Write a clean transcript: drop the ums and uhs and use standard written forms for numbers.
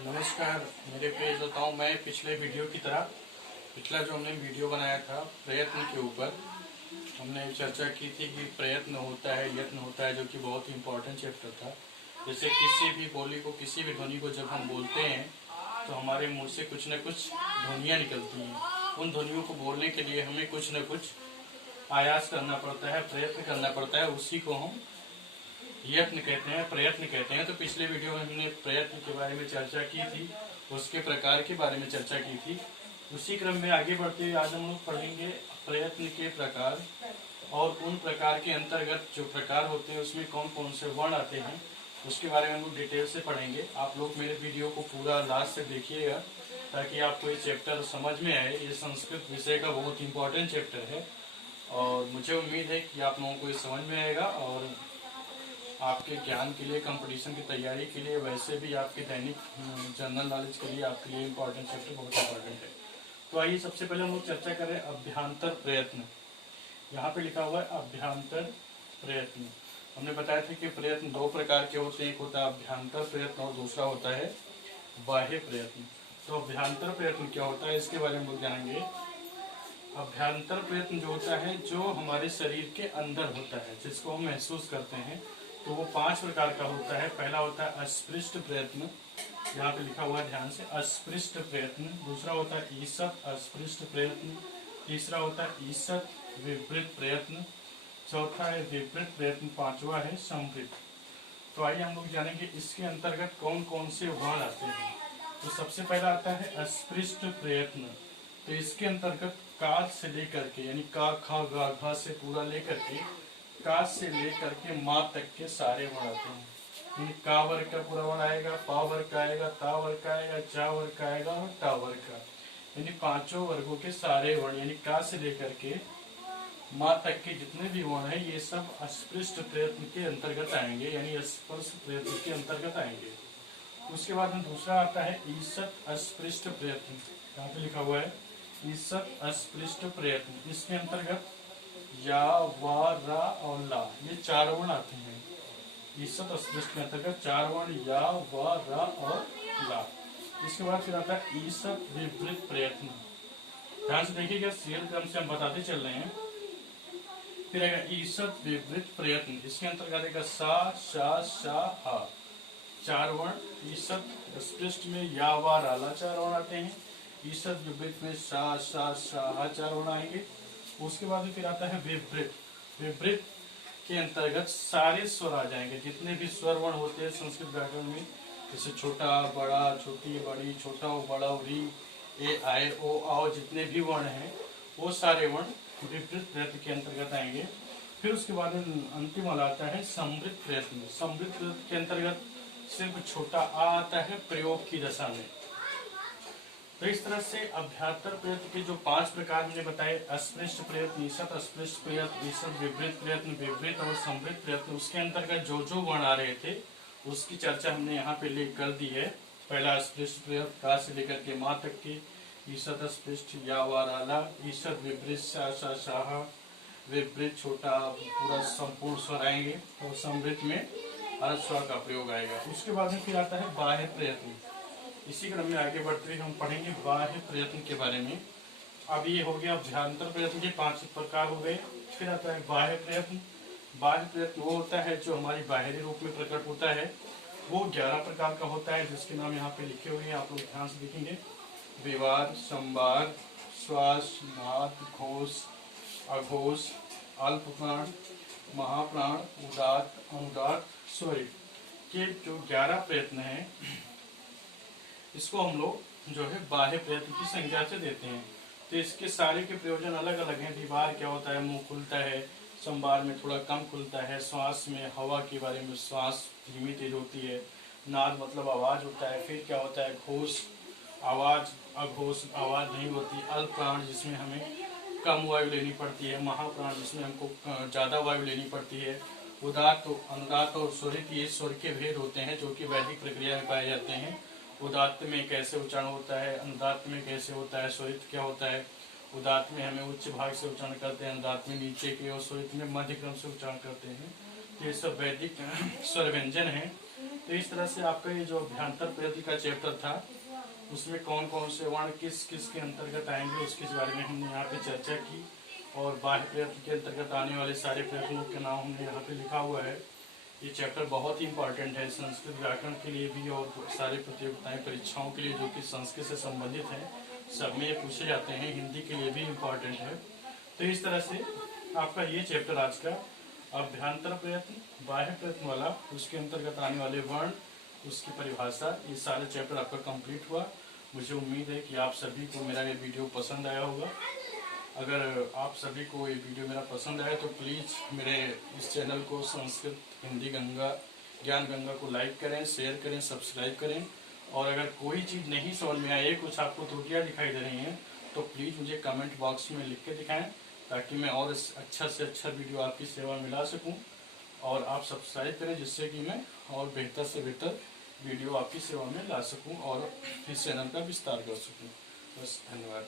नमस्कार मेरे प्रिय श्रोताओं। मैं पिछले वीडियो की तरह पिछला जो हमने वीडियो बनाया था प्रयत्न के ऊपर, हमने चर्चा की थी कि प्रयत्न होता है, यत्न होता है, जो कि बहुत ही इम्पोर्टेंट चैप्टर था। जैसे किसी भी बोली को, किसी भी ध्वनि को जब हम बोलते हैं तो हमारे मुंह से कुछ न कुछ ध्वनियाँ निकलती हैं। उन ध्वनियों को बोलने के लिए हमें कुछ न कुछ आयास करना पड़ता है, प्रयत्न करना पड़ता है। उसी को हम यत्न कहते हैं, प्रयत्न कहते हैं। तो पिछले वीडियो में हमने प्रयत्न के बारे में चर्चा की थी, उसके प्रकार के बारे में चर्चा की थी। उसी क्रम में आगे बढ़ते हुए आज हम लोग पढ़ेंगे प्रयत्न के प्रकार और उन प्रकार के अंतर्गत जो प्रकार होते हैं उसमें कौन कौन से वर्ण आते हैं, उसके बारे में हम लोग डिटेल से पढ़ेंगे। आप लोग मेरे वीडियो को पूरा लास्ट तक देखिएगा ताकि आपको ये चैप्टर समझ में आए। ये संस्कृत विषय का बहुत इंपॉर्टेंट चैप्टर है और मुझे उम्मीद है कि आप लोगों को ये समझ में आएगा और आपके ज्ञान के लिए, कंपटीशन की तैयारी के लिए, वैसे भी आपके दैनिक जनरल नॉलेज के लिए आपके लिए इम्पोर्टेंट चैप्टर बहुत इम्पोर्टेंट है। तो आइए सबसे पहले हम लोग चर्चा करें अभ्यांतर प्रयत्न। यहाँ पे लिखा हुआ है अभ्यांतर प्रयत्न। हमने बताया था कि प्रयत्न दो प्रकार के होते हैं, एक होता है अभ्यांतर प्रयत्न और दूसरा होता है बाह्य प्रयत्न। तो अभ्यांतर प्रयत्न क्या होता है, इसके बारे में हम लोग जानेंगे। अभ्यांतर प्रयत्न जो होता है, जो हमारे शरीर के अंदर होता है, जिसको हम महसूस करते हैं, तो वो 5 प्रकार का होता है। पहला होता है अस्पृष्ट प्रयत्न, यहाँ पे लिखा हुआ है ध्यान से, अस्पृष्ट प्रयत्न। दूसरा होता है ईसत अस्पृष्ट प्रयत्न। तीसरा होता है ईसत विपरीत प्रयत्न। चौथा है विपरीत प्रयत्न। पांचवा है संवृत। तो आइए हम लोग जानेंगे इसके अंतर्गत कौन कौन से वर्ण आते हैं। तो सबसे पहला आता है अस्पृष्ट प्रयत्न। तो इसके अंतर्गत कार से लेकर के, यानी का खा गा घा से पूरा लेकर के, का से लेकर के माँ तक के सारे वर्ण आते हैं। का वर्ग का पूरा वर्ण आएगा, पा वर्ग का आएगा, ता वर्ग का आएगा, चा वर्ग का आएगा और टा वर्ग का, यानी 5 वर्गों के सारे वर्ण, यानी का से लेकर के माँ तक के जितने भी वर्ण है ये सब अस्पृष्ट प्रयत्न के अंतर्गत आएंगे, यानी स्पर्श प्रयत्न के अंतर्गत आएंगे। उसके बाद में दूसरा आता है ईसत अस्पृष्ट प्रयत्न। यहाँ पे लिखा हुआ है ईसत अस्पृष्ट प्रयत्न। इसके अंतर्गत या, वा, रा और ला, ये 4 वर्ण आते हैं। ईसत अस्पृष्ट के अंतर्गत 4 वर्ण या, वा, रा और ला। इसके बाद फिर आता है ईसत विपरीत प्रयत्न। ध्यान से देखिएगा, सीरियल क्रम से हम बताते चल रहे हैं। फिर आएगा ईसत विपरीत प्रयत्न। इसके अंतर्गत आएगा सा, शा, शा, हा, 4 वर्ण। ईसत अस्पृष्ट में या, वा, रा, ला 4 वर्ण आते हैं। ईसत विपरीत में सा, शा, शा, हा 4 वर्ण आएंगे। उसके बाद फिर आता है विपरीत। विपरीत के अंतर्गत सारे स्वर आ जाएंगे, जितने भी स्वर वर्ण होते हैं संस्कृत व्याकरण में, जैसे छोटा, बड़ा, छोटी, बड़ी, छोटा, बड़ा, री, ए, आए, ओ, आओ, जितने भी वर्ण हैं वो सारे वर्ण विपरीत प्रयत्न के अंतर्गत आएंगे। फिर उसके बाद अंतिम वाला आता है संवृत प्रयत्न। संवृत प्रयत्न के अंतर्गत सिर्फ छोटा आ आता है प्रयोग की दशा में। तो इस तरह से अभ्यांतर प्रयत्न के जो 5 प्रकार हमने बताए, अस्पृष्ट प्रयत्न, ईसत अस्पृष्ट प्रयत्न, ईसत विपरीत प्रयत्न, विपरीत और संवृत प्रयत्न, उसके अंतर्गत जो जो वर्ण आ रहे थे उसकी चर्चा हमने यहाँ पे ले कर दी है। पहला अस्पृष्ट प्रयत्न, का से लेकर के माँ तक के, ईसत अस्पृष्ट या, वा, रा, ला, ईसत विपरीत सा, शा, शाह, विपरीत छोटा पूरा संपूर्ण स्वर आएंगे और संवृत में अर्ध स्वर का प्रयोग आएगा। उसके बाद में फिर आता है बाह्य प्रयत्न। इसी क्रम में आगे बढ़ते हुए हम पढ़ेंगे बाह्य प्रयत्न के बारे में। अब ये हो गया अभ्यांतर प्रयत्न के 5 प्रकार हो गए। फिर आता है बाह्य प्रयत्न। बाह्य प्रयत्न वो होता है जो हमारी बाहरी रूप में प्रकट होता है। वो 11 प्रकार का होता है, जिसके नाम यहाँ पे लिखे हुए हैं, आप लोग ध्यान से देखेंगे। विवाद, संवाद, श्वास, नाद, घोष, अघोष, अल्प प्राण, महाप्राण, उदात, अनुदात, स्वरित के जो 11 प्रयत्न है, इसको हम लोग जो है बाह्य प्रयत्न की संज्ञा से देते हैं। तो इसके सारे के प्रयोजन अलग अलग हैं। विवाह क्या होता है, मुंह खुलता है, संवार में थोड़ा कम खुलता है, श्वास में हवा के बारे में, श्वास धीमी तेज होती है, नाद मतलब आवाज होता है। फिर क्या होता है घोष, आवाज, अघोष आवाज नहीं होती, अल्प प्राण जिसमें हमें कम वायु लेनी पड़ती है, महाप्राण जिसमें हमको ज़्यादा वायु लेनी पड़ती है, उदात, अनुदात और स्वरित, ये स्वर के भेद होते हैं जो कि वैदिक प्रक्रिया में पाए जाते हैं। उदात्त में कैसे उच्चारण होता है, अनुदात्त में कैसे होता है, स्वरित क्या होता है। उदात्त में हमें उच्च भाग से उच्चारण करते हैं, अनुदात्त में नीचे के, और स्वरित में मध्य क्रम से उच्चारण करते हैं। ये सब वैदिक स्वर व्यंजन है। तो इस तरह से आपका ये जो अभ्यंतर प्रयत्न का चैप्टर था उसमें कौन कौन से वर्ण किस किस के अंतर्गत आएंगे उसके बारे में हमने यहाँ पे चर्चा की, और बाह्य प्रयत्न के अंतर्गत आने वाले सारे प्रयत्नों के नाम हमने यहाँ पे लिखा हुआ है। ये चैप्टर बहुत ही इंपॉर्टेंट है संस्कृत व्याकरण के लिए भी और सारे प्रतियोगिताएं परीक्षाओं के लिए जो कि संस्कृत से संबंधित हैं सब में ये पूछे जाते हैं, हिंदी के लिए भी इम्पॉर्टेंट है। तो इस तरह से आपका ये चैप्टर आज का अभ्यंतर प्रयत्न, बाह्य प्रयत्न वाला, उसके अंतर्गत आने वाले वर्ण, उसकी परिभाषा, ये सारे चैप्टर आपका कंप्लीट हुआ। मुझे उम्मीद है कि आप सभी को मेरा ये वीडियो पसंद आया होगा। अगर आप सभी को ये वीडियो मेरा पसंद आया तो प्लीज़ मेरे इस चैनल को संस्कृत हिंदी गंगा ज्ञान गंगा को लाइक करें, शेयर करें, सब्सक्राइब करें। और अगर कोई चीज़ नहीं समझ में आए, कुछ आपको त्रुटियाँ दिखाई दे रही हैं तो प्लीज़ मुझे कमेंट बॉक्स में लिख के दिखाएं, ताकि मैं और अच्छा से अच्छा वीडियो आपकी सेवा में ला सकूं। और आप सब्सक्राइब करें जिससे कि मैं और बेहतर से बेहतर वीडियो आपकी सेवा में ला सकूं और इस चैनल का विस्तार कर सकूं। बस, धन्यवाद।